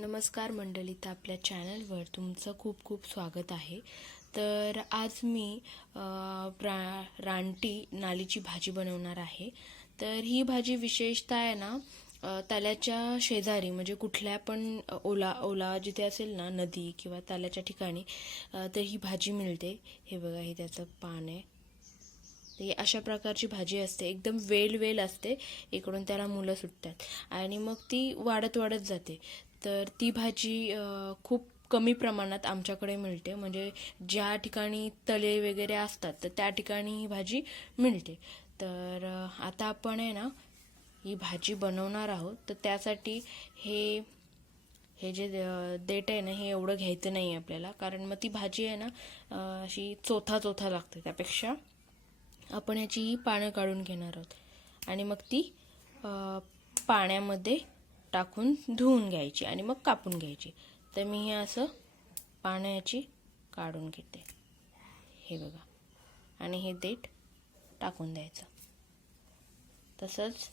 नमस्कार मंडळी तर आपल्या चॅनलवर तुमचं खूप खूप स्वागत आहे. तर आज मी रा रानटी नालीची भाजी बनवणार आहे. तर ही भाजी विशेषतः आहे ना तल्याच्या शेजारी म्हणजे कुठल्या पण ओला ओला जिथे असेल ना नदी किंवा तल्याच्या ठिकाणी तर ही भाजी मिळते. हे बघा हे त्याचं पान आहे. तर ही अशा प्रकारची भाजी असते. एकदम वेल वेल असते. इकडून त्याला मुलं सुटतात. आणि मग ती वाढत वाढत जाते. तर ती भाजी खूप कमी प्रमाणात आमच्याकडे मिळते. म्हणजे ज्या ठिकाणी तले वगैरे असतात तर त्या ठिकाणी ही भाजी मिळते. तर आता आपण आहे ना ही भाजी बनवणार आहोत. तर त्यासाठी हे हे जे देट आहे ना हे एवढं घ्यायचं नाही आपल्याला. कारण मग ती भाजी आहे ना अशी चोथा चोथा लागते त्यापेक्षा. आपण याची पानं काढून घेणार आहोत. आणि मग ती पाण्यामध्ये टाकून धुवून घ्यायची आणि मग कापून घ्यायची. तर मी हे असं पानं याची काढून घेते. हे बघा. आणि हे देठ टाकून द्यायचं. तसंच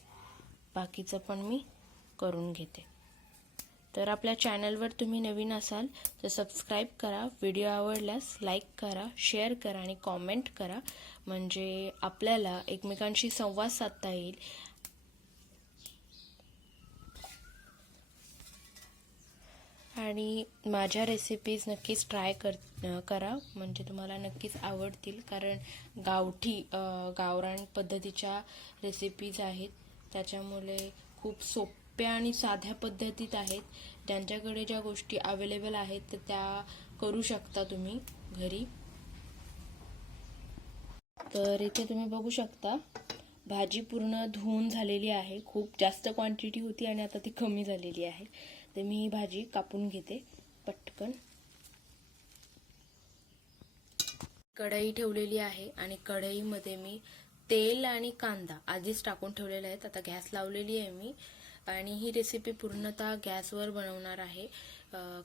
बाकीचं पण मी करून घेते. तर आपल्या चॅनलवर तुम्ही नवीन असाल तर सबस्क्राईब करा. व्हिडिओ आवडल्यास लाईक करा शेअर करा आणि कॉमेंट करा. म्हणजे आपल्याला एकमेकांशी संवाद साधता येईल. आणि माझ्या रेसिपीज नक्कीच ट्राय कर करा. म्हणजे तुम्हाला नक्कीच आवडतील. कारण गावठी गावरान पद्धतीच्या रेसिपीज आहेत. त्याच्यामुळे खूप सोप्या आणि साध्या पद्धतीत आहेत. ज्यांच्याकडे ज्या गोष्टी अवेलेबल आहेत तर त्या करू शकता तुम्ही घरी. तर इथे तुम्ही बघू शकता भाजी पूर्ण धुवून झालेली आहे. खूप जास्त क्वांटिटी होती आणि आता ती कमी झालेली आहे. तर मी ही भाजी कापून घेते पटकन. कढई ठेवलेली आहे आणि कढईमध्ये मी तेल आणि कांदा आधीच टाकून ठेवलेला आहे आता गॅस लावलेली आहे मी. आणि ही रेसिपी पूर्णतः गॅसवर बनवणार आहे.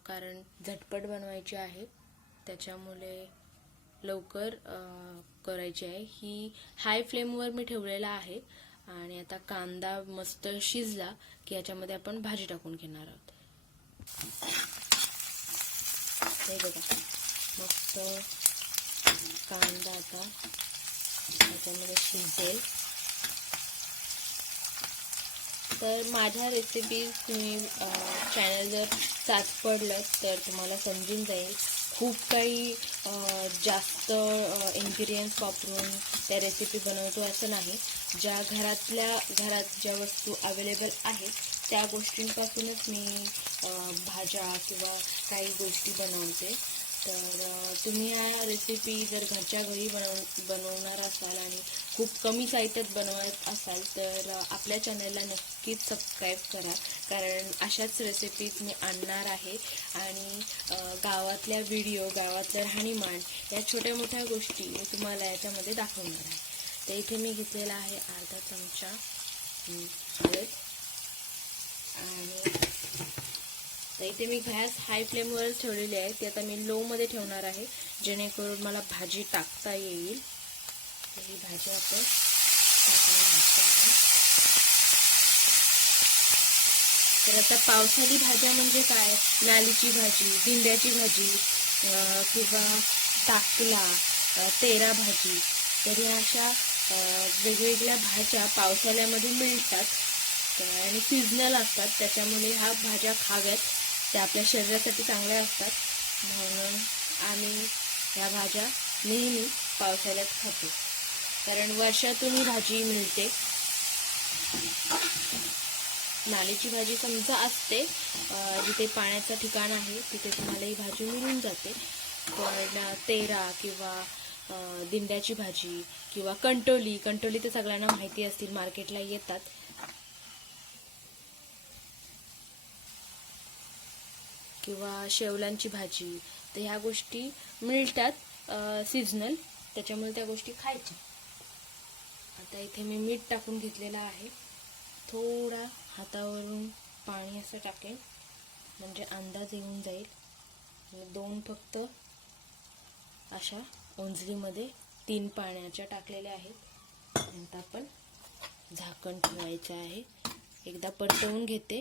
कारण झटपट बनवायची आहे. त्याच्यामुळे लवकर करायची आहे. ही हाय फ्लेमवर मी ठेवलेला आहे. आणि आता कांदा मस्त शिजला की याच्यामध्ये आपण भाजी टाकून घेणार आहोत. हे बघा. मस्त कांदा आता याच्यामध्ये शिजेल. तर माझ्या रेसिपीज तुम्ही चॅनल जर साथ पडलं तर तुम्हाला समजून जाईल. खूप काही जास्त इन्ग्रेडियंट्स वापरून त्या रेसिपी बनवतो असं नाही. ज्या घरातल्या घरात ज्या वस्तू अवेलेबल आहेत त्या गोष्टींपासूनच मी भाज्या किंवा काही गोष्टी बनवते. तर तुम्ही या रेसिपी जर घरच्या घरी बनव बनवणार असाल आणि खूप कमी साहित्यात बनवत असाल तर आपल्या चॅनलला नक्कीच सबस्क्राईब करा. कारण अशाच रेसिपीज मी आणणार आहे. आणि गावातल्या व्हिडिओ गावातलं राहणीमान या छोट्या मोठ्या गोष्टी मी तुम्हाला याच्यामध्ये दाखवणार आहे. तर इथे मी घेतलेला आहे अर्धा चमचा हळद आणि तर इथे मी गॅस हाय फ्लेमवर ठेवलेली आहे. ती आता मी लोमध्ये ठेवणार आहे. जेणेकरून मला भाजी टाकता येईल. ही भाजी आपण तर आता पावसाळी भाज्या म्हणजे काय? नालीची भाजी दिंड्याची भाजी किंवा टाकला तेरा भाजी. तर या अशा वेगवेगळ्या भाज्या पावसाळ्यामध्ये मिळतात. आणि सिजनल असतात. त्याच्यामुळे ह्या भाज्या खाव्यात. ते आपल्या शरीरासाठी चांगल्या असतात. म्हणून आम्ही ह्या भाज्या नेहमी पावसाळ्यात खातो. कारण वर्षातून ही भाजी मिळते. नालीची भाजी समजा असते जिथे पाण्याचं ठिकाण आहे तिथे तुम्हाला ही भाजी मिळून जाते. पण तेरा किंवा दिंड्याची भाजी किंवा कंटोली कंटोली तर सगळ्यांना माहिती असतील मार्केटला येतात. किंवा शेवलांची भाजी तर ह्या गोष्टी मिळतात सीजनल त्याच्यामुळे त्या गोष्टी खायच्या. आता इथे मी मीठ टाकून घेतलेलं आहे. थोडा हातावरून पाणी असं टाकेन. म्हणजे अंदाज येऊन जाईल. दोन फक्त अशा ओंजलीमध्ये तीन पाण्याच्या टाकलेल्या आहेत. नंतर आपण झाकण ठेवायचं आहे. एकदा परतवून घेते.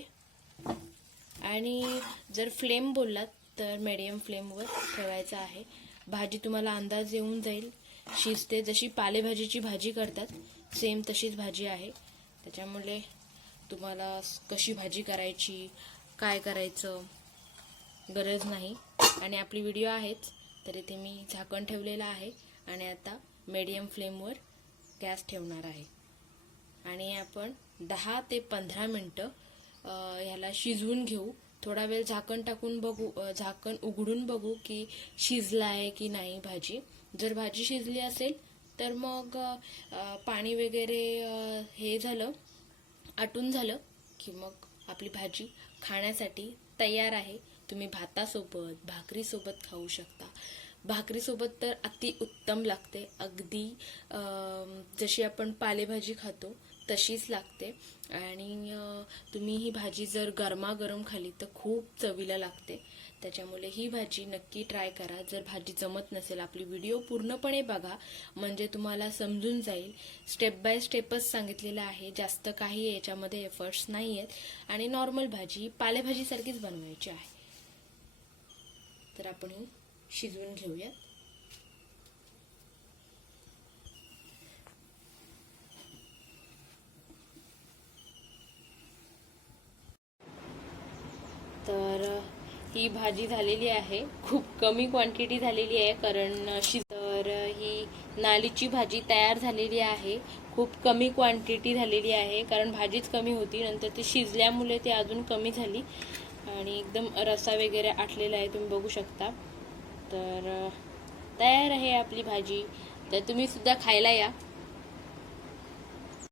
आणि जर फ्लेम बोललात तर मीडियम फ्लेमवर ठेवायचा आहे. भाजी तुम्हाला अंदाज येऊन जाईल. शिजते जशी पालेभाजीची भाजी करतात सेम तशीच भाजी आहे. त्याच्यामुळे तुम्हाला कशी भाजी करायची काय करायचं गरज नाही. आणि आपली व्हिडिओ आहेच तर इथे मी झाकण ठेवलेलं आहे. आणि आता मीडियम फ्लेमवर गॅस ठेवणार आहे. आणि आपण दहा ते पंधरा मिनटं ह्याला शिजवून घेऊ. थोडा वेळ झाकण टाकून बघू झाकण उघडून बघू की शिजला आहे की नाही भाजी. जर भाजी शिजली असेल तर मग पाणी वगैरे हे झालं आटून झालं की मग आपली भाजी खाण्यासाठी तयार आहे. तुम्ही भातासोबत भाकरीसोबत खाऊ शकता. भाकरीसोबत तर अति उत्तम लागते. अगदी जशी आपण पालेभाजी खातो तशीच लागते. आणि तुम्ही ही भाजी जर गरमागरम खाली तर खूप चवीला लागते. त्याच्यामुळे ही भाजी नक्की ट्राय करा. जर भाजी जमत नसेल आपली व्हिडिओ पूर्णपणे बघा. म्हणजे तुम्हाला समजून जाईल. स्टेप बाय स्टेपच सांगितलेलं आहे. जास्त काही याच्यामध्ये एफर्ट्स नाही आहेत आणि नॉर्मल भाजी पालेभाजीसारखीच बनवायची आहे. तर आपण ही शिजवून घेऊयात. तर ही भाजी झालेली आहे. खूप कमी क्वांटिटी झालेली आहे कारण शिज तर ही नालीची भाजी तयार झालेली आहे. खूप कमी क्वांटिटी झालेली आहे कारण भाजीच कमी होती. नंतर ती शिजल्यामुळे ती अजून कमी झाली. आणि एकदम रसा वगैरे आटलेला आहे तुम्ही बघू शकता. तर तयार आहे आपली भाजी. तर तुम्ही सुद्धा खायला या.